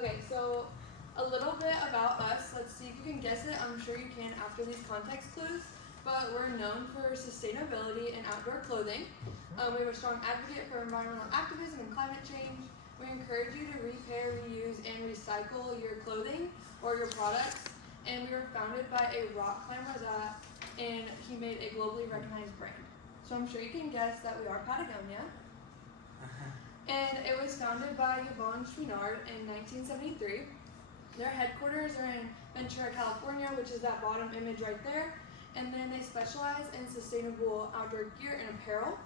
Okay, so a little bit about us. Let's see if you can guess it. I'm sure you can after these context clues. But we're known for sustainability and outdoor clothing. We have a strong advocate for environmental activism and climate change. We encourage you to repair, reuse, and recycle your clothing or your products. And we were founded by a rock climber and he made a globally recognized brand. So I'm sure you can guess that we are Patagonia. And it was founded by Yvon Chouinard in 1973. Their headquarters are in Ventura, California, which is that bottom image right there. And then they specialize in sustainable outdoor gear and apparel.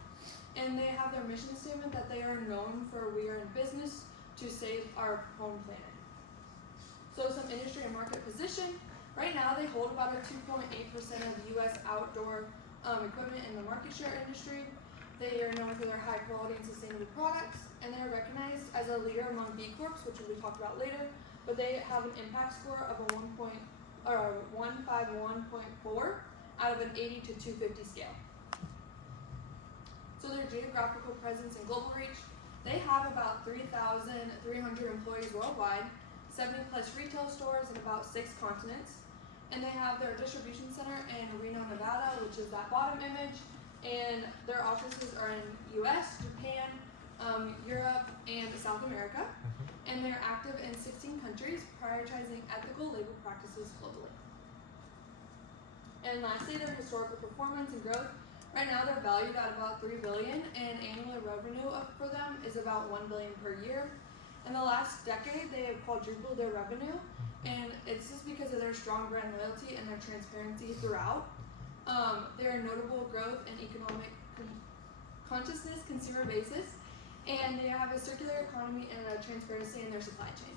And they have their mission statement that they are known for we are in business to save our home planet. So some industry and market position. Right now they hold about a 2.8% of US outdoor equipment in the market share industry. They are known for their high quality and sustainable products, and they are recognized as a leader among B Corps, which will be talked about later, but they have an impact score of a 151.4 out of an 80 to 250 scale. So their geographical presence and global reach, they have about 3,300 employees worldwide, 70 plus retail stores in about 6 continents, and they have their distribution center in Reno, Nevada, which is that bottom image, and their offices are in US, Japan, Europe, and South America, and they're active in 16 countries, prioritizing ethical labor practices globally. And lastly, their historical performance and growth. Right now, they're valued at about $3 billion, and annual revenue for them is about $1 billion per year. In the last decade, they have quadrupled their revenue, and it's just because of their strong brand loyalty and their transparency throughout. Their notable growth and economic consciousness consumer basis, and they have a circular economy and a transparency in their supply chain.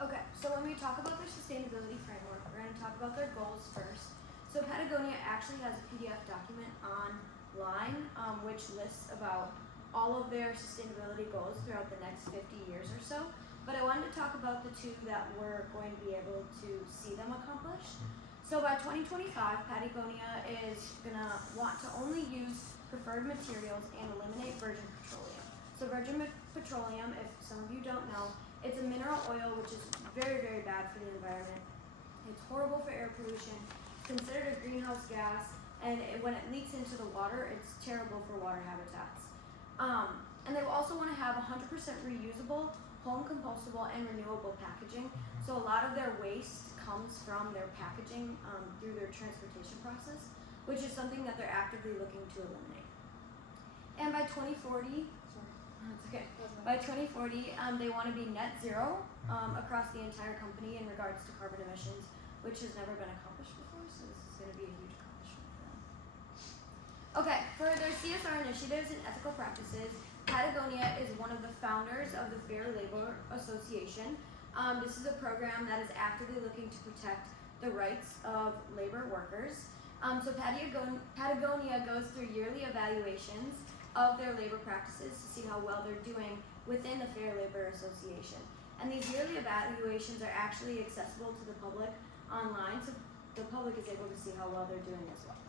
Okay, so when we talk about their sustainability framework, we're going to talk about their goals first. So Patagonia actually has a PDF document online which lists about all of their sustainability goals throughout the next 50 years or so. But I wanted to talk about the 2 that we're going to be able to see them accomplish. So by 2025, Patagonia is going to want to only use preferred materials and eliminate virgin petroleum. So virgin petroleum, if some of you don't know, it's a mineral oil which is very, very bad for the environment. It's horrible for air pollution, it's considered a greenhouse gas, and when it leaks into the water, it's terrible for water habitats. And they also want to have 100% reusable, home compostable, and renewable packaging. So a lot of their waste comes from their packaging through their transportation process, which is something that they're actively looking to eliminate. And by 2040, by 2040, they want to be net zero across the entire company in regards to carbon emissions, which has never been accomplished before, so this is going to be a huge accomplishment for them. Okay, for their CSR initiatives and ethical practices, Patagonia is one of the founders of the Fair Labor Association. This is a program that is actively looking to protect the rights of labor workers. So Patagonia goes through yearly evaluations of their labor practices to see how well they're doing within the Fair Labor Association. And these yearly evaluations are actually accessible to the public online, so the public is able to see how well they're doing as well.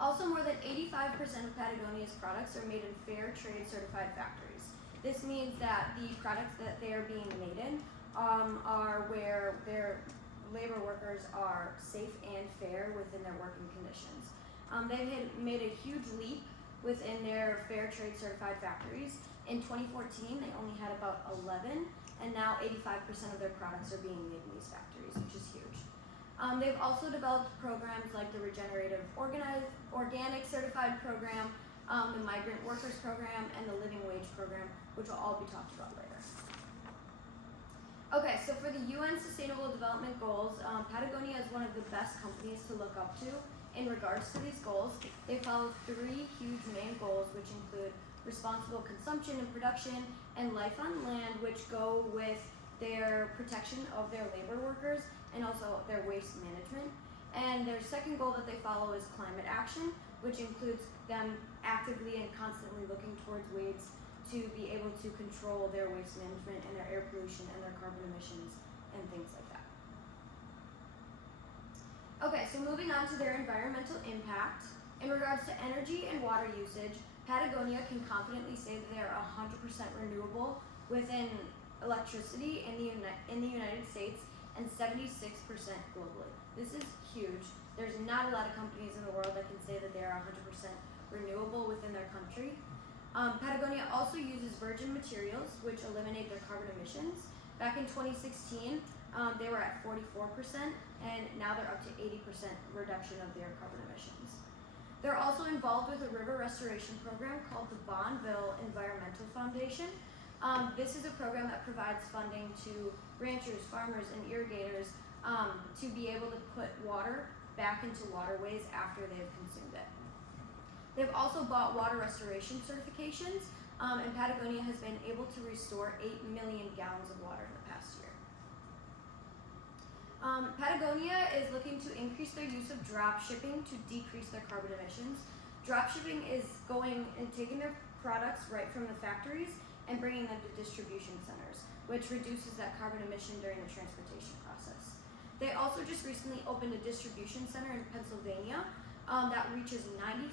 Also, more than 85% of Patagonia's products are made in fair trade certified factories. This means that the products that they are being made in are where their labor workers are safe and fair within their working conditions. They've made a huge leap within their fair trade certified factories. In 2014, they only had about 11, and now 85% of their products are being made in these factories, which is huge. They've also developed programs like the Regenerative Organic Certified Program, the Migrant Workers Program, and the Living Wage Program, which will all be talked about later. Okay, so for the UN Sustainable Development Goals, Patagonia is one of the best companies to look up to in regards to these goals. They follow 3 huge main goals, which include responsible consumption and production, and life on land, which go with their protection of their labor workers and also their waste management. And their second goal that they follow is climate action, which includes them actively and constantly looking towards ways to be able to control their waste management and their air pollution and their carbon emissions and things like that. Okay, so moving on to their environmental impact. In regards to energy and water usage, Patagonia can confidently say that they are 100% renewable within electricity in the United States and 76% globally. This is huge. There's not a lot of companies in the world that can say that they are 100% renewable within their country. Patagonia also uses virgin materials, which eliminate their carbon emissions. Back in 2016, they were at 44%, and now they're up to 80% reduction of their carbon emissions. They're also involved with a river restoration program called the Bonneville Environmental Foundation. This is a program that provides funding to ranchers, farmers, and irrigators to be able to put water back into waterways after they've consumed it. They've also bought water restoration certifications, and Patagonia has been able to restore 8 million gallons of water in the past year. Patagonia is looking to increase their use of drop shipping to decrease their carbon emissions. Drop shipping is going and taking their products right from the factories and bringing them to distribution centers, which reduces that carbon emission during the transportation process. They also just recently opened a distribution center in Pennsylvania that reaches 95%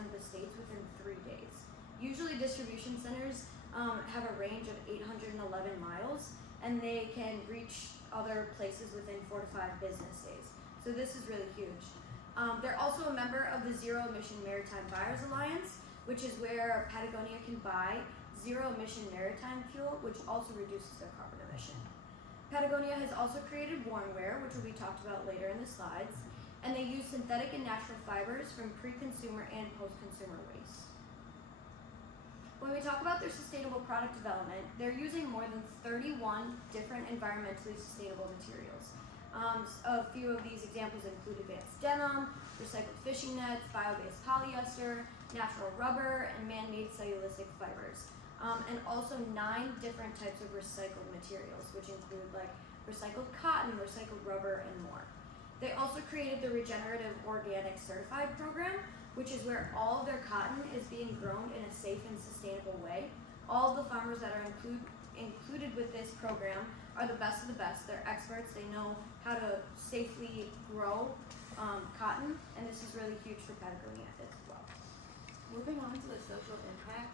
of the states within 3 days. Usually distribution centers have a range of 811 miles, and they can reach other places within 4 to 5 business days. So this is really huge. They're also a member of the Zero Emission Maritime Buyers Alliance, which is where Patagonia can buy zero emission maritime fuel, which also reduces their carbon emission. Patagonia has also created Warnwear, which will be talked about later in the slides, and they use synthetic and natural fibers from pre-consumer and post-consumer waste. When we talk about their sustainable product development, they're using more than 31 different environmentally sustainable materials. A few of these examples include advanced denim, recycled fishing nets, bio-based polyester, natural rubber, and man-made cellulosic fibers. And also 9 different types of recycled materials, which include like recycled cotton, recycled rubber, and more. They also created the Regenerative Organic Certified program, which is where all of their cotton is being grown in a safe and sustainable way. All of the farmers that are included with this program are the best of the best. They're experts. They know how to safely grow cotton, and this is really huge for Patagonia as well. Moving on to the social impact,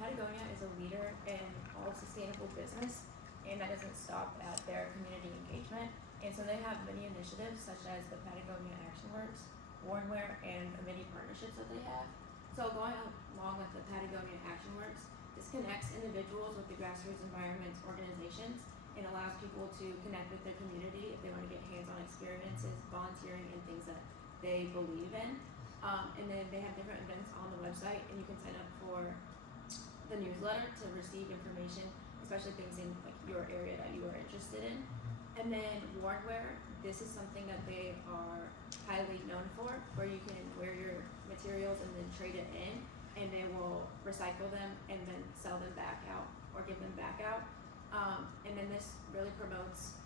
Patagonia is a leader in all sustainable business, and that doesn't stop at their community engagement. And so they have many initiatives such as the Patagonia Action Works, Warnwear, and many partnerships that they have. So going along with the Patagonia Action Works, this connects individuals with the grassroots environment organizations and allows people to connect with their community if they want to get hands-on experiences, volunteering, and things that they believe in. And then they have different events on the website, and you can sign up for the newsletter to receive information, especially things in like your area that you are interested in. And then Warnwear, this is something that they are highly known for, where you can wear your materials and then trade it in, and they will recycle them and then sell them back out or give them back out. And then this really promotes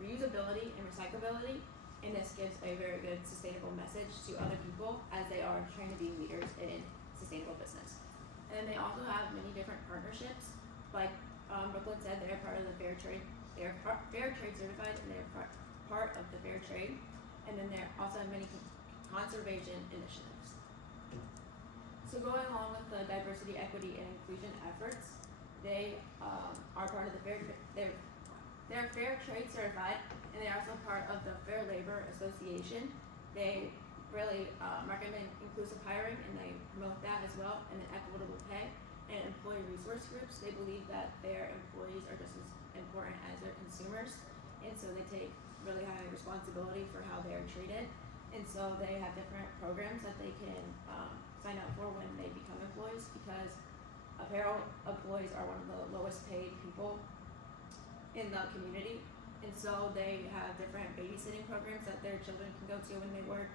reusability and recyclability, and this gives a very good sustainable message to other people as they are trying to be leaders in sustainable business. And they also have many different partnerships, like Brooklyn said, they're part of the Fair Trade. They're Fair Trade certified, and they're part of the Fair Trade. And then they also have many conservation initiatives. So going along with the diversity, equity, and inclusion efforts, they are part of the they're Fair Trade certified, and they're also part of the Fair Labor Association. They really recommend inclusive hiring, and they promote that as well, and then equitable pay and employee resource groups. They believe that their employees are just as important as their consumers, and so they take really high responsibility for how they are treated, and so they have different programs that they can sign up for when they become employees, because apparel employees are one of the lowest paid people in the community, and so they have different babysitting programs that their children can go to when they work,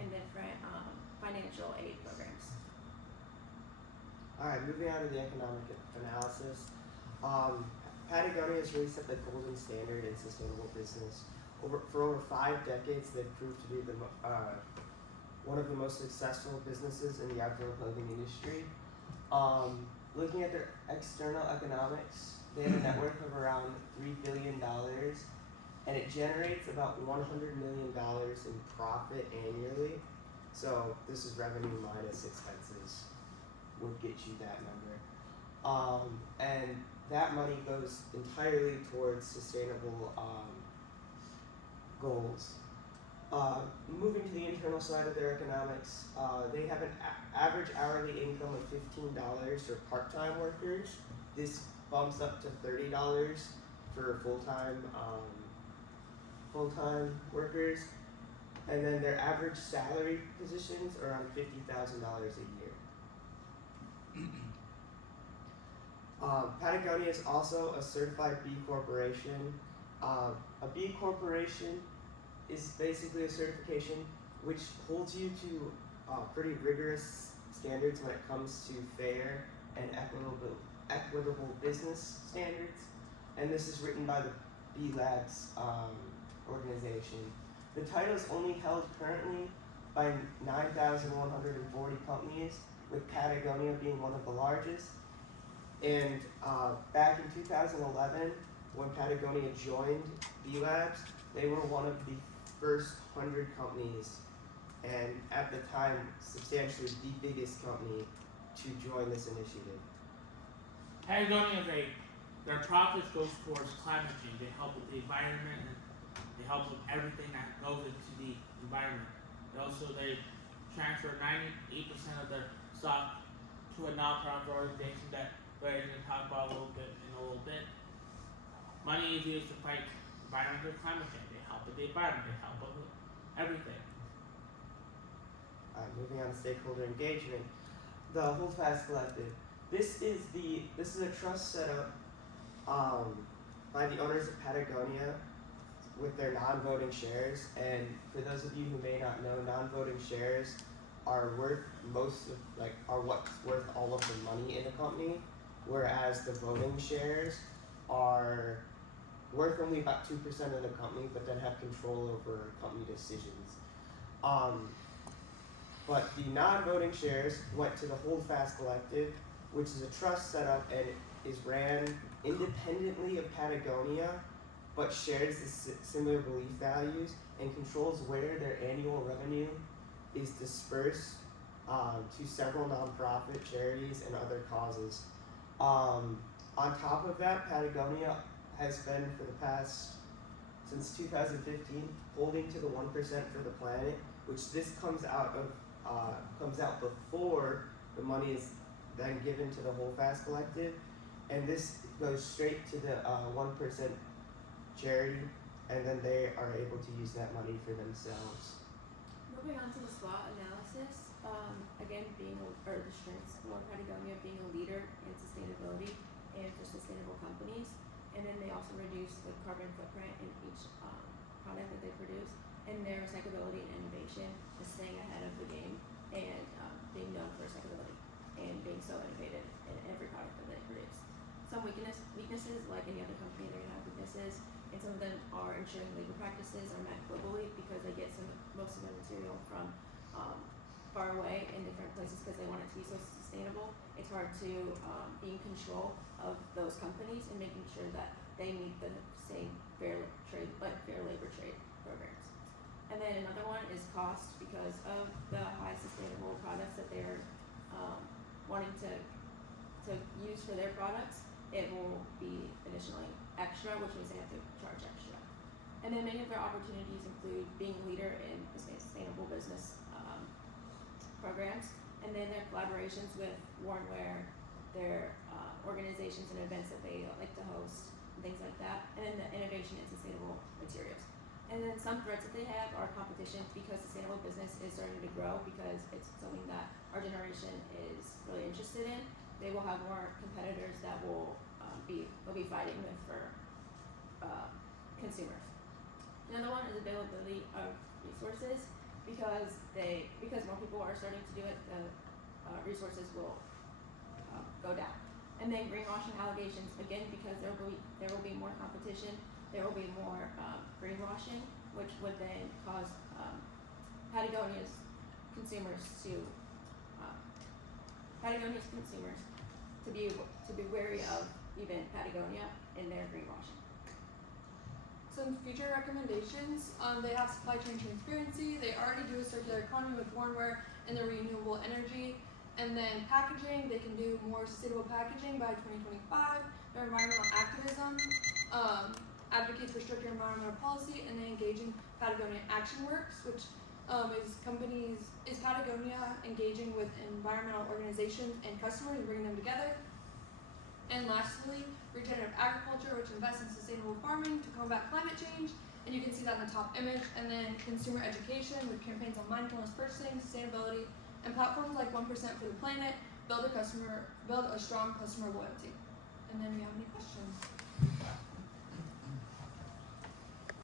and different financial aid programs. Alright, moving on to the economic analysis. Patagonia has really set the golden standard in sustainable business. For over 5 decades, they've proved to be one of the most successful businesses in the outdoor clothing industry. Looking at their external economics, they have a net worth of around $3 billion, and it generates about $100 million in profit annually. So this is revenue minus expenses would get you that number. And that money goes entirely towards sustainable goals. Moving to the internal side of their economics, they have an average hourly income of $15 for part-time workers. This bumps up to $30 for full-time workers, and then their average salary positions are around $50,000 a year. Patagonia is also a certified B Corporation. A B Corporation is basically a certification which holds you to pretty rigorous standards when it comes to fair and equitable business standards. And this is written by the B Labs organization. The title is only held currently by 9,140 companies, with Patagonia being one of the largest. And back in 2011, when Patagonia joined B Labs, they were one of the first 100 companies, and at the time, substantially the biggest company to join this initiative. Patagonia their profits goes towards climate change. They help with the environment and they help with everything that goes into the environment. They transfer 98% of their stock to a nonprofit organization that we're going to talk about in a little bit. Money is used to fight environmental climate change. They help with the environment. They help with everything. Moving on to stakeholder engagement, the Holdfast Collective. This is a trust set up by the owners of Patagonia with their non-voting shares. And for those of you who may not know, non-voting shares are worth what's worth all of the money in a company, whereas the voting shares are worth only about 2% of the company, but then have control over company decisions. But the non-voting shares went to the Holdfast Collective, which is a trust set up and is ran independently of Patagonia, but shares the similar belief values and controls where their annual revenue is dispersed to several nonprofit charities and other causes. On top of that, Patagonia has been since 2015 holding to the 1% for the planet, which this comes out before the money is then given to the Holdfast Collective, and this goes straight to the 1% charity, and then they are able to use that money for themselves. Moving on to the SWOT analysis, the strengths for Patagonia being a leader in sustainability and for sustainable companies, and then they also reduce the carbon footprint in each product that they produce, and their recyclability and innovation is staying ahead of the game and being known for recyclability and being so innovative in every product that they produce. Some weaknesses, like any other company, they're gonna have weaknesses, and some of them are ensuring labor practices are met globally because they get most of the material from far away in different places because they want it to be so sustainable. It's hard to be in control of those companies and making sure that they meet the same fair labor trade programs. And then another one is cost, because of the high sustainable products that they're wanting to use for their products. It will be additionally extra, which means they have to charge extra. And then many of their opportunities include being a leader in sustainable business programs, and then their collaborations with Warrenware, their organizations and events that they like to host, and things like that, and then the innovation in sustainable materials. And then some threats that they have are competition, because sustainable business is starting to grow because it's something that our generation is really interested in. They will have more competitors that they'll be fighting with for consumers. Another one is availability of resources, because more people are starting to do it, the resources will go down. And then greenwashing allegations, again, because there will be more competition, there will be more greenwashing, which would then cause Patagonia's consumers to be wary of even Patagonia in their greenwashing. Some future recommendations, they have supply chain transparency, they already do a circular economy with Warrenware and their renewable energy, and then packaging, they can do more sustainable packaging by 2025, their environmental advocates for stricter environmental policy, and then engaging Patagonia Action Works, which is Patagonia engaging with environmental organizations and customers and bringing them together. And lastly, regenerative agriculture, which invests in sustainable farming to combat climate change, and you can see that in the top image. And then consumer education with campaigns on mindfulness purchasing, sustainability, and platforms like 1% for the planet build a strong customer loyalty. And then we have any questions?